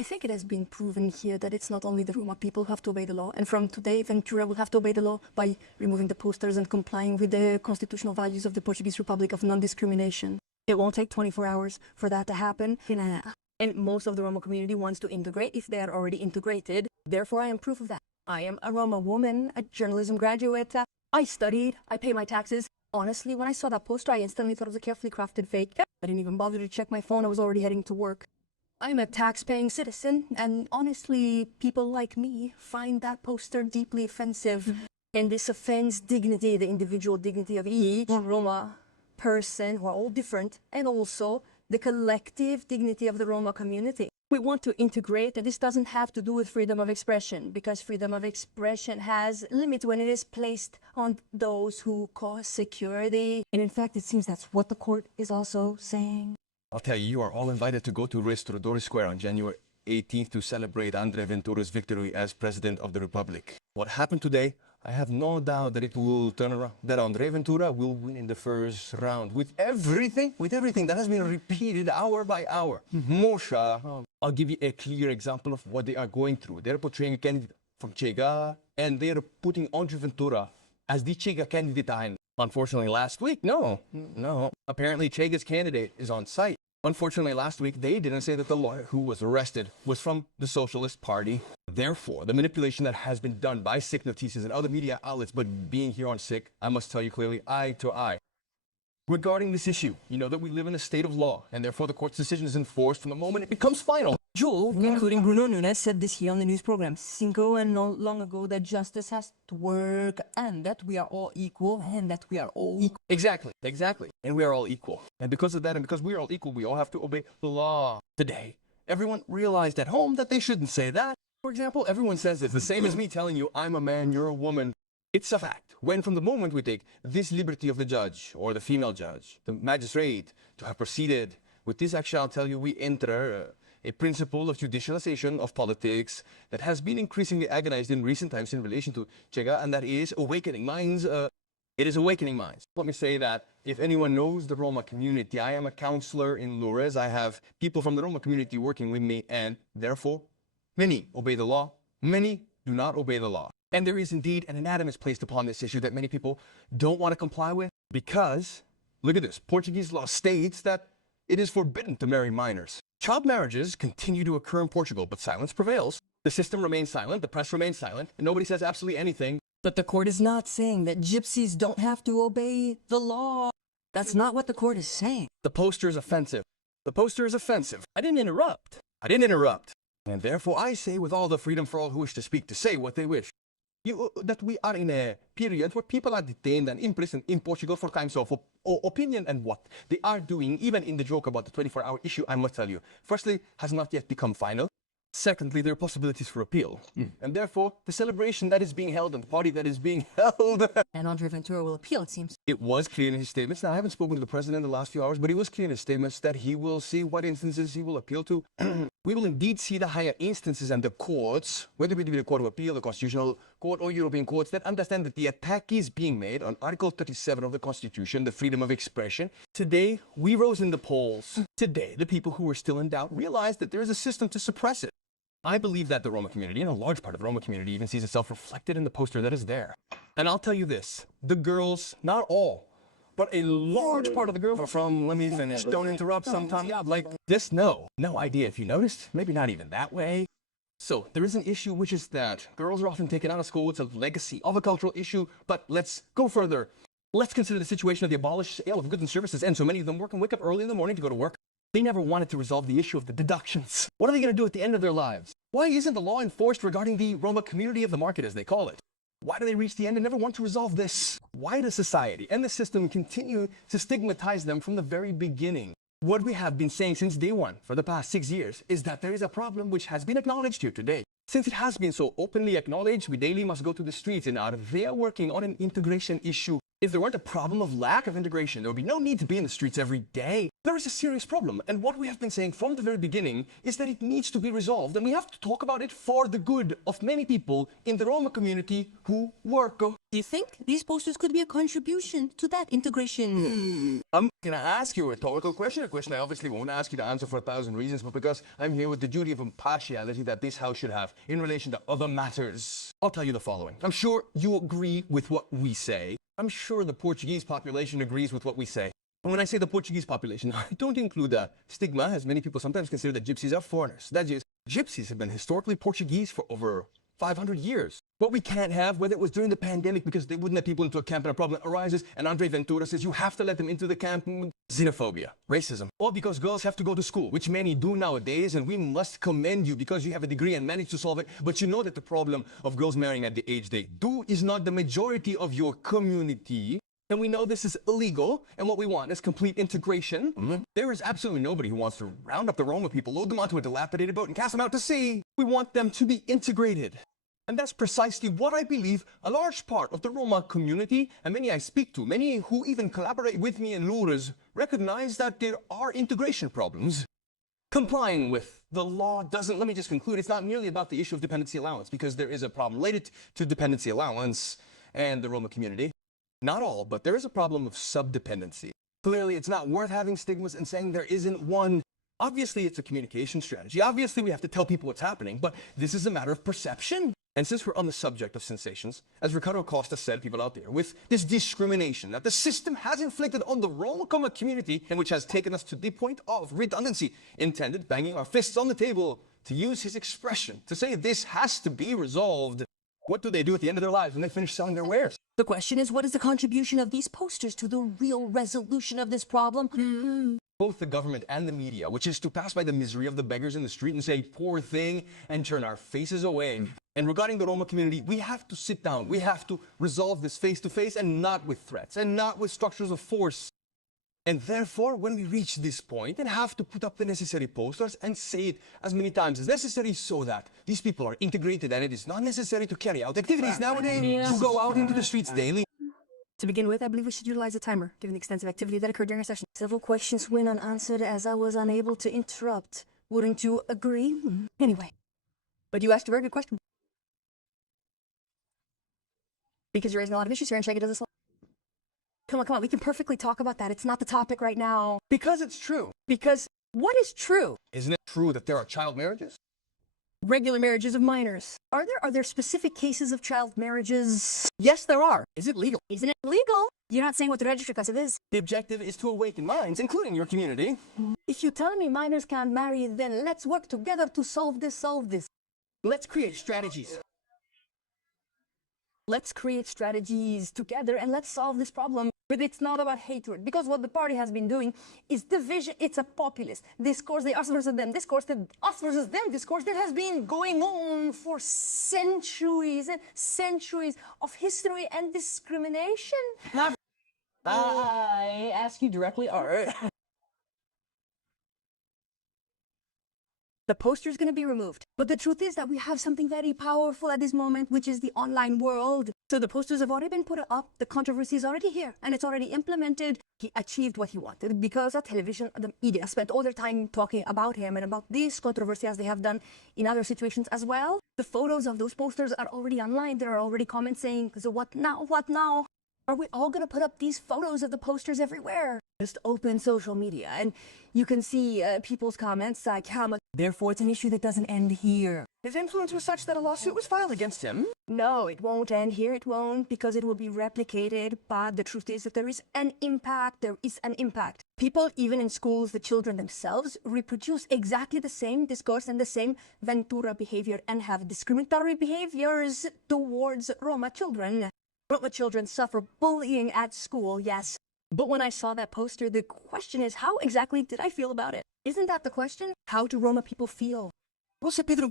I think it has been proven here that it's not only the Roma people who have to obey the law, and from today Ventura will have to obey the law by removing the posters and complying with the constitutional values of the Portuguese Republic of non-discrimination. It won't take 24 hours for that to happen. And most of the Roma community wants to integrate if they are already integrated. Therefore, I am proof of that. I am a Roma woman, a journalism graduate. I studied, I pay my taxes. Honestly, when I saw that poster, I instantly thought it was a carefully crafted fake. I didn't even bother to check my phone, I was already heading to work. I'm a tax-paying citizen, and honestly, people like me find that poster deeply offensive. And this offends dignity, the individual dignity of each Roma person, who are all different, and also the collective dignity of the Roma community. We want to integrate, and this doesn't have to do with freedom of expression, because freedom of expression has limits when it is placed on those who cause security. And in fact, it seems that's what the court is also saying. I'll tell you, you are all invited to go to Restaurador Square on January 18th to celebrate Andre Ventura's victory as President of the Republic. What happened today, I have no doubt that it will turn around, that Andre Ventura will win in the first round with everything that has been repeated hour by hour. Mosha, I'll give you a clear example of what they are going through. They're portraying a candidate from CIGANA, and they're putting Andre Ventura as the CIGANA candidate. Unfortunately, last week, no. Apparently, CIGANA's candidate is on site. Unfortunately, last week, they didn't say that the lawyer who was arrested was from the Socialist Party. Therefore, the manipulation that has been done by SIC Notices and other media outlets, but being here on SIC, I must tell you clearly, eye to eye. Regarding this issue, you know that we live in a state of law, and therefore the court's decision is enforced from the moment it becomes final. Joel, including Bruno Nunes, said this here on the news program Cinco and not long ago, that justice has to work, and that we are all equal, and that we are all equal. Exactly. And we are all equal. And because of that, and because we are all equal, we all have to obey the law. Today, everyone realized at home that they shouldn't say that. For example, everyone says it's the same as me telling you, I'm a man, you're a woman. It's a fact. When from the moment we take this liberty of the judge, or the female judge, the magistrate, to have proceeded with this action, I'll tell you, we enter a principle of judicialization of politics that has been increasingly agonized in recent times in relation to CIGANA, and that is awakening minds. It is awakening minds. Let me say that if anyone knows the Roma community, I am a counselor in Lourdes. I have people from the Roma community working with me, and therefore, many obey the law, many do not obey the law. And there is indeed an anatomist placed upon this issue that many people don't want to comply with because, look at this, Portuguese law states that it is forbidden to marry minors. Child marriages continue to occur in Portugal, but silence prevails. The system remains silent, the press remains silent, and nobody says absolutely anything. But the court is not saying that gypsies don't have to obey the law. That's not what the court is saying. The poster is offensive. The poster is offensive. I didn't interrupt. And therefore I say with all the freedom for all who wish to speak, to say what they wish. That we are in a period where people are detained and imprisoned in Portugal for crimes of opinion, and what they are doing, even in the joke about the 24-hour issue, I must tell you, firstly, has not yet become final. Secondly, there are possibilities for appeal. And therefore, the celebration that is being held and the party that is being held. And Andre Ventura will appeal, it seems. It was clear in his statements. Now, I haven't spoken to the president in the last few hours, but it was clear in his statements that he will see what instances he will appeal to. We will indeed see the higher instances and the courts, whether it be the Court of Appeal, the Constitutional Court, or European courts, that understand that the attack is being made on Article 37 of the Constitution, the freedom of expression. Today, we rose in the polls. Today, the people who were still in doubt realized that there is a system to suppress it. I believe that the Roma community, and a large part of the Roma community, even sees itself reflected in the poster that is there. And I'll tell you this, the girls, not all, but a large part of the girls are from, let me finish, don't interrupt sometimes, yeah, like this, no idea if you noticed, maybe not even that way. So there is an issue, which is that girls are often taken out of school. It's a legacy of a cultural issue, but let's go further. Let's consider the situation of the abolished sale of goods and services, and so many of them work and wake up early in the morning to go to work. They never wanted to resolve the issue of the deductions. What are they going to do at the end of their lives? Why isn't the law enforced regarding the Roma community of the market, as they call it? Why do they reach the end and never want to resolve this? Why does society and the system continue to stigmatize them from the very beginning? What we have been saying since day one for the past 6 years is that there is a problem which has been acknowledged here today. Since it has been so openly acknowledged, we daily must go to the streets and out. They are working on an integration issue. If there weren't a problem of lack of integration, there would be no need to be in the streets every day. There is a serious problem, and what we have been saying from the very beginning is that it needs to be resolved, and we have to talk about it for the good of many people in the Roma community who work. Do you think these posters could be a contribution to that integration? I'm going to ask you a rhetorical question, a question I obviously won't ask you to answer for 1,000 reasons, but because I'm here with the duty of impartiality that this House should have in relation to other matters. I'll tell you the following. I'm sure you agree with what we say. I'm sure the Portuguese population agrees with what we say. And when I say the Portuguese population, I don't include the stigma, as many people sometimes consider that gypsies are foreigners. That is, gypsies have been historically Portuguese for over 500 years. What we can't have, whether it was during the pandemic because they wouldn't let people into a camp and a problem arises, and Andre Ventura says you have to let them into the camp, xenophobia, racism, or because girls have to go to school, which many do nowadays, and we must commend you because you have a degree and managed to solve it, but you know that the problem of girls marrying at the age they do is not the majority of your community. And we know this is illegal, and what we want is complete integration. There is absolutely nobody who wants to round up the Roma people, load them onto a dilapidated boat, and cast them out to sea. We want them to be integrated. And that's precisely what I believe a large part of the Roma community, and many I speak to, many who even collaborate with me in Lourdes, recognize that there are integration problems. Complying with the law doesn't, let me just conclude, it's not merely about the issue of dependency allowance, because there is a problem related to dependency allowance and the Roma community. Not all, but there is a problem of subdependency. Clearly, it's not worth having stigmas and saying there isn't one. Obviously, it's a communication strategy. Obviously, we have to tell people what's happening, but this is a matter of perception. And since we're on the subject of sensations, as Ricardo Costa said, people out there, with this discrimination that the system has inflicted on the Roma community and which has taken us to the point of redundancy, intended banging our fists on the table, to use his expression, to say this has to be resolved. What do they do at the end of their lives when they finish selling their wares? The question is, what is the contribution of these posters to the real resolution of this problem? Both the government and the media, which is to pass by the misery of the beggars in the street and say, poor thing, and turn our faces away. And regarding the Roma community, we have to sit down. We have to resolve this face to face and not with threats and not with structures of force. And therefore, when we reach this point and have to put up the necessary posters and say it as many times as necessary so that these people are integrated and it is not necessary to carry out activities nowadays, to go out into the streets daily. To begin with, I believe we should utilize a timer, given the extensive activity that occurred during our session. Several questions went unanswered as I was unable to interrupt. Wouldn't you agree? Anyway, but you asked a very good question. Because you're raising a lot of issues here, and Shaggy does this. Come on, we can perfectly talk about that. It's not the topic right now. Because it's true. Because what is true? Isn't it true that there are child marriages? Regular marriages of minors. Are there specific cases of child marriages? Yes, there are. Is it legal? Isn't it legal? You're not saying what the registry custom is. The objective is to awaken minds, including your community. If you tell me minors can't marry, then let's work together to solve this. Let's create strategies. Let's create strategies together and let's solve this problem. But it's not about hatred, because what the party has been doing is division. It's a populist discourse, the us versus them discourse, the us versus them discourse that has been going on for centuries and centuries of history and discrimination. I ask you directly, Art. The poster is going to be removed. But the truth is that we have something very powerful at this moment, which is the online world. So the posters have already been put up, the controversy is already here, and it's already implemented. He achieved what he wanted because the television, the media spent all their time talking about him and about this controversy as they have done in other situations as well. The photos of those posters are already online. There are already comments saying, so what now? What now? Are we all going to put up these photos of the posters everywhere? Just open social media and you can see people's comments like how much. Therefore, it's an issue that doesn't end here. His influence was such that a lawsuit was filed against him. No, it won't end here. It won't, because it will be replicated. But the truth is that there is an impact. There is an impact. People, even in schools, the children themselves, reproduce exactly the same discourse and the same Ventura behavior and have discriminatory behaviors towards Roma children. Roma children suffer bullying at school, yes. But when I saw that poster, the question is, how exactly did I feel about it? Isn't that the question? How do Roma people feel? Well, Pedro,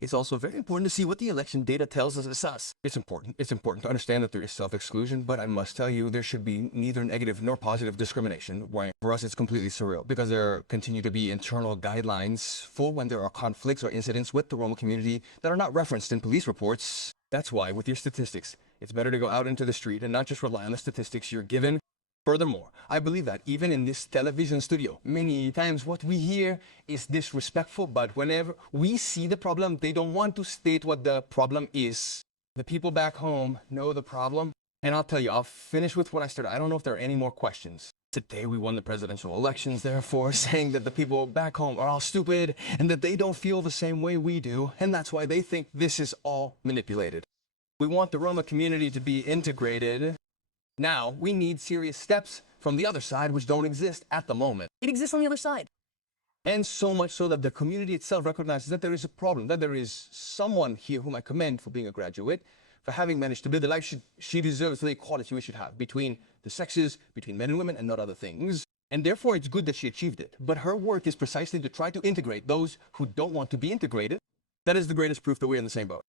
it's also very important to see what the election data tells us as us. It's important to understand that there is self-exclusion, but I must tell you there should be neither negative nor positive discrimination. Why? For us, it's completely surreal because there continue to be internal guidelines for when there are conflicts or incidents with the Roma community that are not referenced in police reports. That's why, with your statistics, it's better to go out into the street and not just rely on the statistics you're given. Furthermore, I believe that even in this television studio, many times what we hear is disrespectful, but whenever we see the problem, they don't want to state what the problem is. The people back home know the problem. And I'll tell you, I'll finish with what I started. I don't know if there are any more questions. Today we won the presidential elections, therefore, saying that the people back home are all stupid and that they don't feel the same way we do. And that's why they think this is all manipulated. We want the Roma community to be integrated. Now, we need serious steps from the other side, which don't exist at the moment. It exists on the other side. And so much so that the community itself recognizes that there is a problem, that there is someone here whom I commend for being a graduate, for having managed to build the life she deserves, the equality we should have between the sexes, between men and women, and not other things. And therefore, it's good that she achieved it. But her work is precisely to try to integrate those who don't want to be integrated. That is the greatest proof that we're in the same boat.